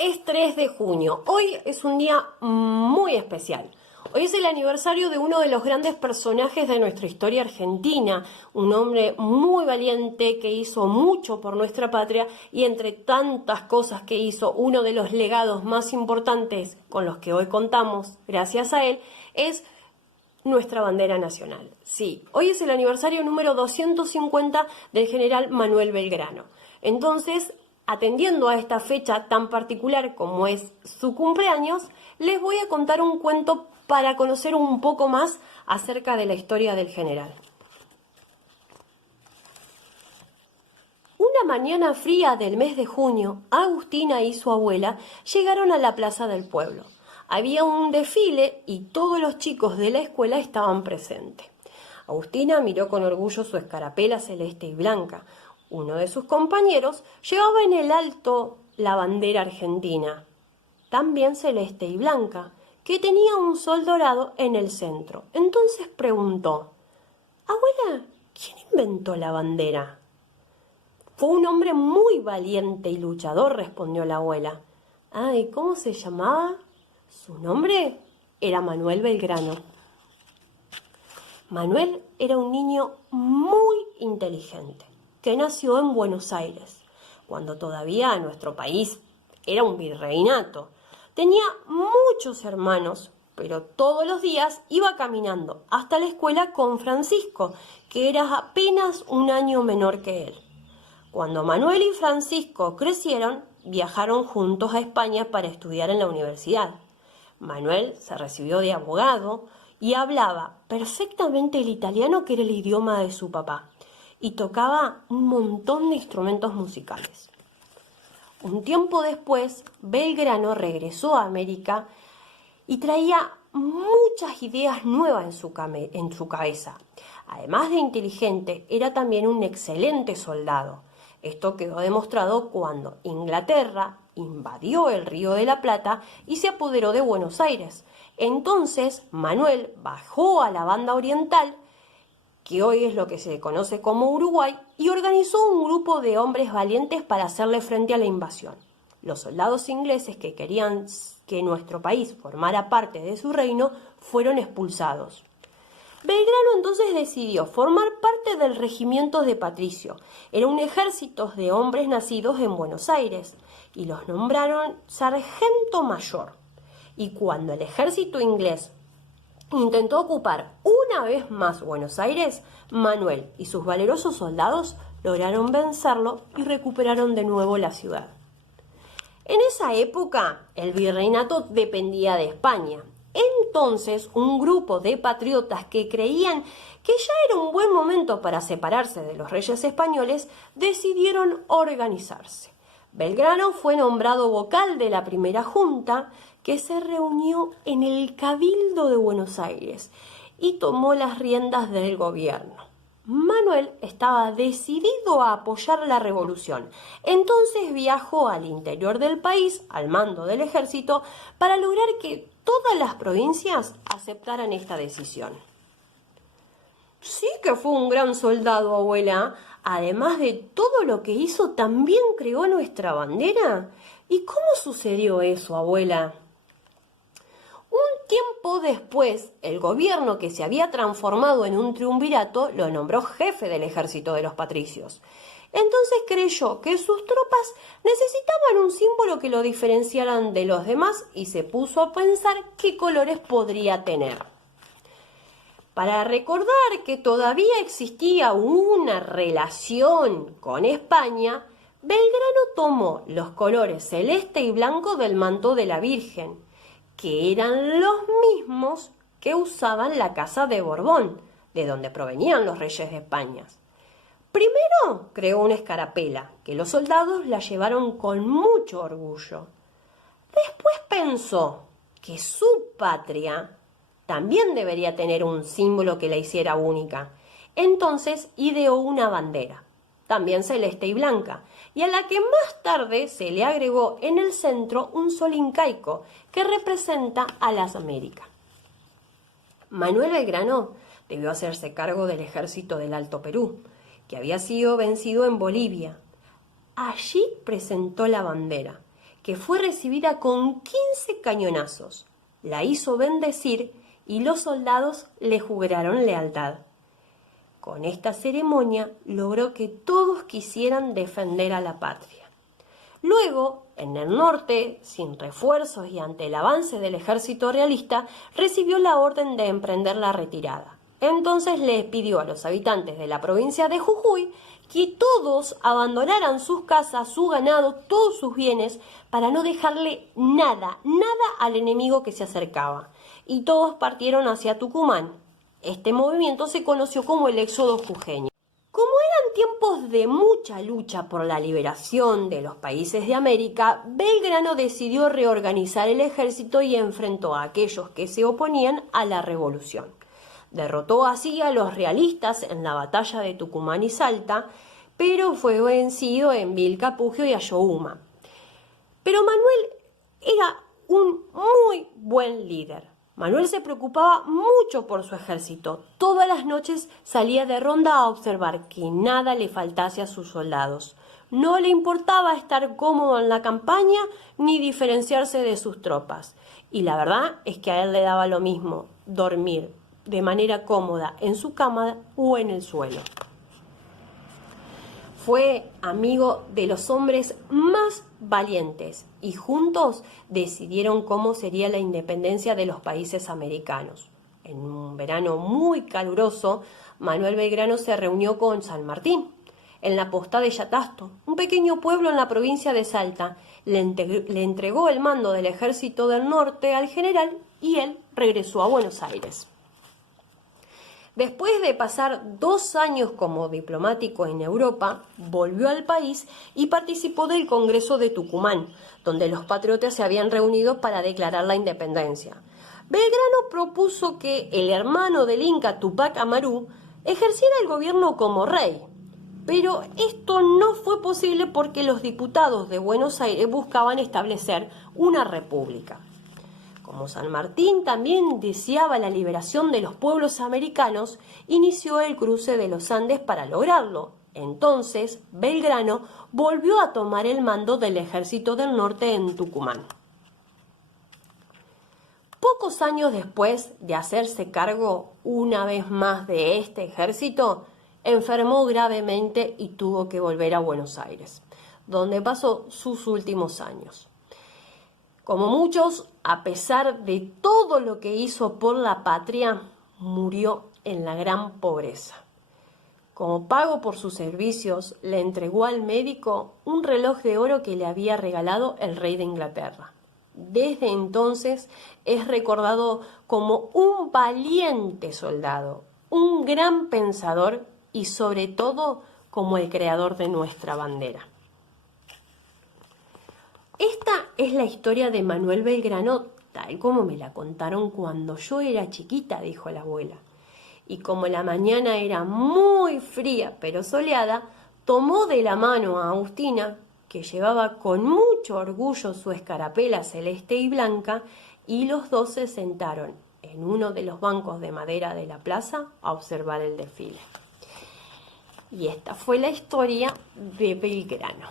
es 3 de junio. Hoy es un día muy especial. Hoy es el aniversario de uno de los grandes personajes de nuestra historia argentina, un hombre muy valiente que hizo mucho por nuestra patria y entre tantas cosas que hizo, uno de los legados más importantes con los que hoy contamos, gracias a él, es nuestra bandera nacional. Sí, hoy es el aniversario número 250 del general Manuel Belgrano. Entonces, atendiendo a esta fecha tan particular como es su cumpleaños, les voy a contar un cuento para conocer un poco más acerca de la historia del general. Una mañana fría del mes de junio, Agustina y su abuela llegaron a la plaza del pueblo. Había un desfile y todos los chicos de la escuela estaban presentes. Agustina miró con orgullo su escarapela celeste y blanca. Uno de sus compañeros llevaba en el alto la bandera argentina, también celeste y blanca, que tenía un sol dorado en el centro. Entonces preguntó: «Abuela, ¿quién inventó la bandera?» «Fue un hombre muy valiente y luchador», respondió la abuela. «¿Y cómo se llamaba?» «Su nombre era Manuel Belgrano». Manuel era un niño muy inteligente, que nació en Buenos Aires, cuando todavía nuestro país era un virreinato. Tenía muchos hermanos, pero todos los días iba caminando hasta la escuela con Francisco, que era apenas un año menor que él. Cuando Manuel y Francisco crecieron, viajaron juntos a España para estudiar en la universidad. Manuel se recibió de abogado y hablaba perfectamente el italiano, que era el idioma de su papá, y tocaba un montón de instrumentos musicales. Un tiempo después, Belgrano regresó a América y traía muchas ideas nuevas en su cabeza. Además de inteligente, era también un excelente soldado. Esto quedó demostrado cuando Inglaterra invadió el Río de la Plata y se apoderó de Buenos Aires. Entonces, Manuel bajó a la banda oriental, que hoy es lo que se conoce como Uruguay, y organizó un grupo de hombres valientes para hacerle frente a la invasión. Los soldados ingleses que querían que nuestro país formara parte de su reino fueron expulsados. Belgrano entonces decidió formar parte del regimiento de Patricio. Era un ejército de hombres nacidos en Buenos Aires y los nombraron sargento mayor. Y cuando el ejército inglés intentó ocupar una vez más Buenos Aires, Manuel y sus valerosos soldados lograron vencerlo y recuperaron de nuevo la ciudad. En esa época, el virreinato dependía de España. Entonces, un grupo de patriotas que creían que ya era un buen momento para separarse de los reyes españoles, decidieron organizarse. Belgrano fue nombrado vocal de la primera junta, que se reunió en el Cabildo de Buenos Aires y tomó las riendas del gobierno. Manuel estaba decidido a apoyar la revolución. Entonces viajó al interior del país, al mando del ejército, para lograr que todas las provincias aceptaran esta decisión. Sí que fue un gran soldado, abuela. Además de todo lo que hizo, ¿también creó nuestra bandera? ¿Y cómo sucedió eso, abuela? Un tiempo después, el gobierno, que se había transformado en un triunvirato, lo nombró jefe del ejército de los patricios. Entonces creyó que sus tropas necesitaban un símbolo que lo diferenciaran de los demás y se puso a pensar qué colores podría tener. Para recordar que todavía existía una relación con España, Belgrano tomó los colores celeste y blanco del manto de la Virgen, que eran los mismos que usaban la casa de Borbón, de donde provenían los reyes de España. Primero creó una escarapela, que los soldados la llevaron con mucho orgullo. Después pensó que su patria también debería tener un símbolo que la hiciera única. Entonces ideó una bandera, también celeste y blanca, y a la que más tarde se le agregó en el centro un sol incaico que representa a las Américas. Manuel Belgrano debió hacerse cargo del ejército del Alto Perú, que había sido vencido en Bolivia. Allí presentó la bandera, que fue recibida con 15 cañonazos. La hizo bendecir y los soldados le juraron lealtad. Con esta ceremonia logró que todos quisieran defender a la patria. Luego, en el norte, sin refuerzos y ante el avance del ejército realista, recibió la orden de emprender la retirada. Entonces le pidió a los habitantes de la provincia de Jujuy que todos abandonaran sus casas, su ganado, todos sus bienes, para no dejarle nada al enemigo que se acercaba. Y todos partieron hacia Tucumán. Este movimiento se conoció como el Éxodo jujeño. Como eran tiempos de mucha lucha por la liberación de los países de América, Belgrano decidió reorganizar el ejército y enfrentó a aquellos que se oponían a la revolución. Derrotó así a los realistas en la batalla de Tucumán y Salta, pero fue vencido en Vilcapugio y Ayohuma. Pero Manuel era un muy buen líder. Manuel se preocupaba mucho por su ejército. Todas las noches salía de ronda a observar que nada le faltase a sus soldados. No le importaba estar cómodo en la campaña ni diferenciarse de sus tropas. Y la verdad es que a él le daba lo mismo dormir de manera cómoda en su cama o en el suelo. Fue amigo de los hombres más valientes y juntos decidieron cómo sería la independencia de los países americanos. En un verano muy caluroso, Manuel Belgrano se reunió con San Martín en la posta de Yatasto, un pequeño pueblo en la provincia de Salta. Le entregó el mando del ejército del norte al general y él regresó a Buenos Aires. Después de pasar 2 años como diplomático en Europa, volvió al país y participó del Congreso de Tucumán, donde los patriotas se habían reunido para declarar la independencia. Belgrano propuso que el hermano del Inca Tupac Amaru ejerciera el gobierno como rey, pero esto no fue posible porque los diputados de Buenos Aires buscaban establecer una república. Como San Martín también deseaba la liberación de los pueblos americanos, inició el cruce de los Andes para lograrlo. Entonces, Belgrano volvió a tomar el mando del ejército del norte en Tucumán. Pocos años después de hacerse cargo una vez más de este ejército, enfermó gravemente y tuvo que volver a Buenos Aires, donde pasó sus últimos años. Como muchos, a pesar de todo lo que hizo por la patria, murió en la gran pobreza. Como pago por sus servicios, le entregó al médico un reloj de oro que le había regalado el rey de Inglaterra. Desde entonces es recordado como un valiente soldado, un gran pensador y sobre todo como el creador de nuestra bandera. Esta es la historia de Manuel Belgrano, tal como me la contaron cuando yo era chiquita, dijo la abuela. Y como la mañana era muy fría pero soleada, tomó de la mano a Agustina, que llevaba con mucho orgullo su escarapela celeste y blanca, y los dos se sentaron en uno de los bancos de madera de la plaza a observar el desfile. Y esta fue la historia de Belgrano.